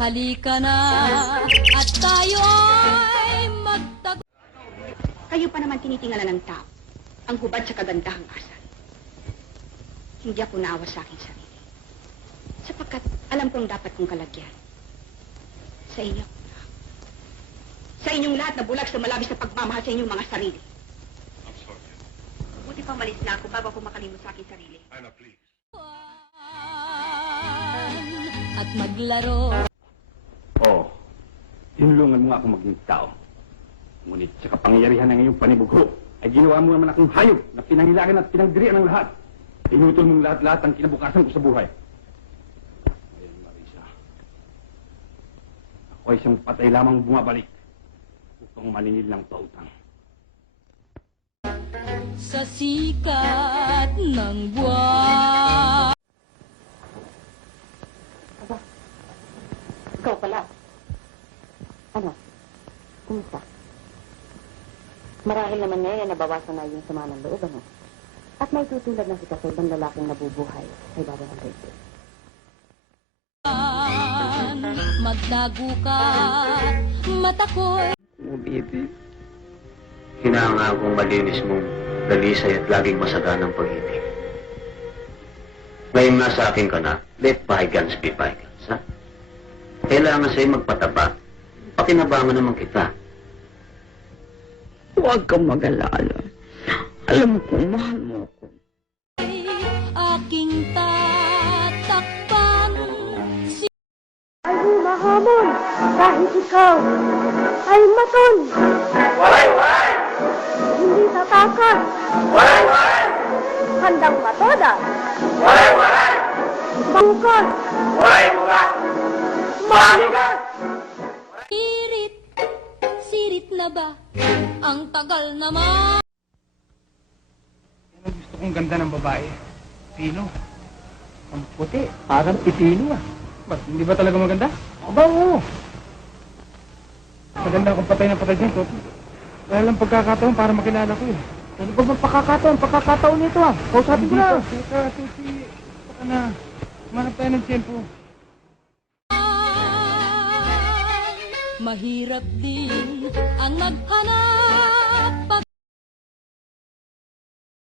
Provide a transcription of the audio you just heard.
Halika na at tayo ay magtag... Kayo pa naman tinitingala ng tao ang hubad sa kagandahang asal. Hindi ako naawa sa aking sarili. Sapagkat alam kong dapat kong kalagyan. Sa inyo. Sa inyong lahat na bulag sa malabis na pagmamahal sa inyong mga sarili. I'm sorry. Buti pang malis na ako bago ako makalimot sa aking sarili. Anna, please. At maglaro. Oo. Tinulungan mo nga akong maging tao. Ngunit sa kapangyarihan ng iyong panibugho, ay ginawa mo naman akong hayop na pinangilagan at pinagdirian ng lahat. Tinutol mong lahat-lahat ang kinabukasan ko sa buhay. Ngayon, Marisa, ako ay isang patay lamang bumabalik upang maningil ng pautang. Sa sikat ng buwan. Ikaw pala. Ano? Kumusta? Marahil naman ngayon ay nabawasan na yung sama ng loob, ano? At may tutulad na kita sa ibang lalaking nabubuhay sa ibabaw ng daigdig. Magtago ka, mata ko'y Oh, baby. Hinahanga kong malinis mong dalisay at laging masaganang pag-ibig. Ngayon nasa akin ka na, let bygones be bygones, ha? Kailangan sa'yo magpataba. Pakinabangan naman kita. Huwag kang mag-alala. Alam kong mahal mo ako. aking tatakpan. Ay humahamon kahit ikaw ay maton. Walay! Hindi tatakas. Walay! Handang matoda. Walay! Bangkot. Walay mga! Mahigas! Sirit na ba? Ang tagal naman. Yan ang gusto kong ganda ng babae. Pino. Ang puti. Parang pipino ah. Ba't? Hindi ba talaga maganda? Aba, oo. Maganda akong patay na patay dyan, Toto. Wala lang pagkakataon para makilala ko eh. Ano ba bang pagkakataon nito ah? Kausapin ko na. Teka, Tuti. Baka na. Manap tayo ng tiyempo. Mahirap din ang maghanap pag